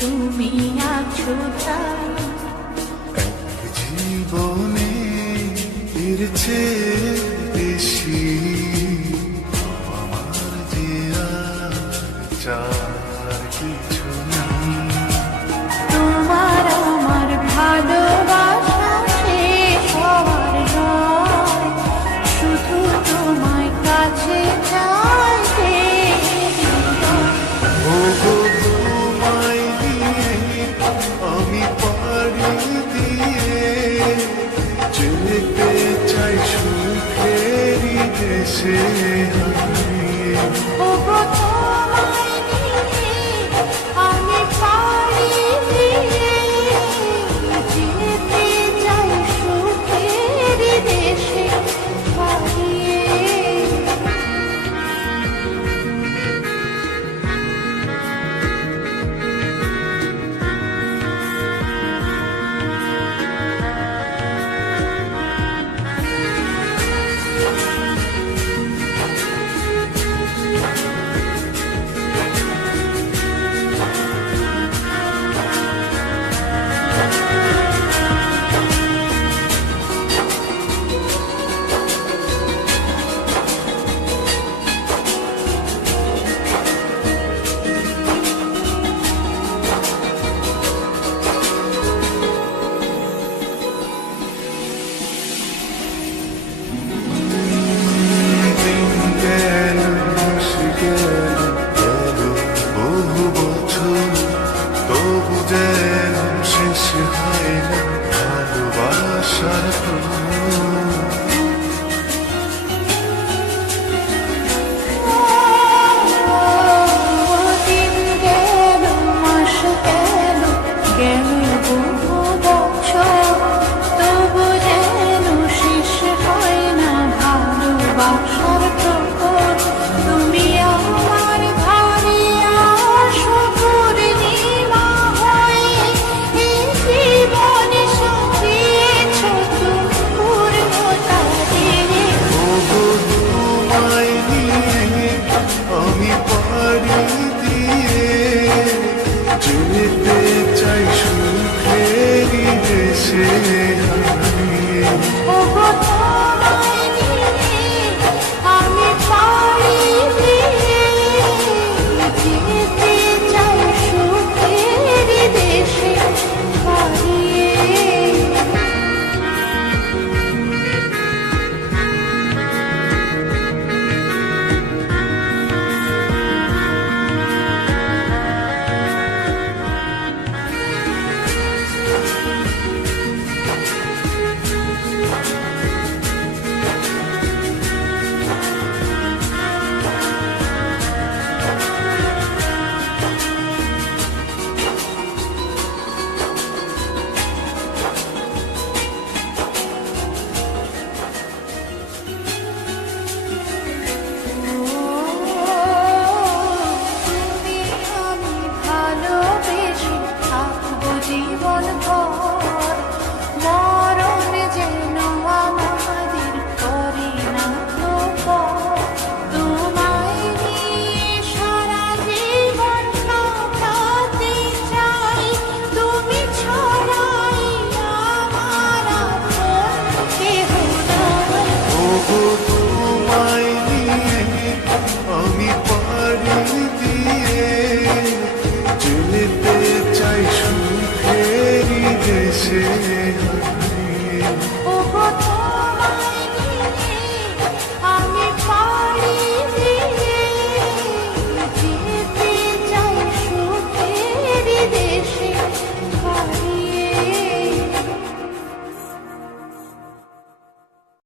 তুমি আছো তাই। এক জীবনে এর চেয়ে বেশি আমার যে আর চার কিছু নেই। তোমার আমার ভালোবাসা শেষ হওয়ার নয়, শুধু তোমায় কাছে চাইতে হৃদয়। ওগো তোমায় নিয়ে আমি পাড়ি দিয়ে যেতে চাই সুখেরই দেশে হারিয়ে। ওগো তোমায় নিয়ে আমি পাড়ি দিয়ে যেতে চাই সুখের দেশে হারিয়ে। বহু বছর তবু যেন শেষ হয় না ভালোবাসার দিন গেল, মাস গেল, গেল বহু বছর, তবু যেন শেষ হয় না ভালোবাসার প্রহর। তুমি আমার ঘরে আসো পূর্ণিমা হয়ে, এই জীবনে সাজিয়েছ তুমি পূর্ণতা দিয়ে। ওগো তোমায় নিয়ে আমি পাড়ি দিয়ে যেতে চাই সুখেরই দেশে হারিয়ে। ওগো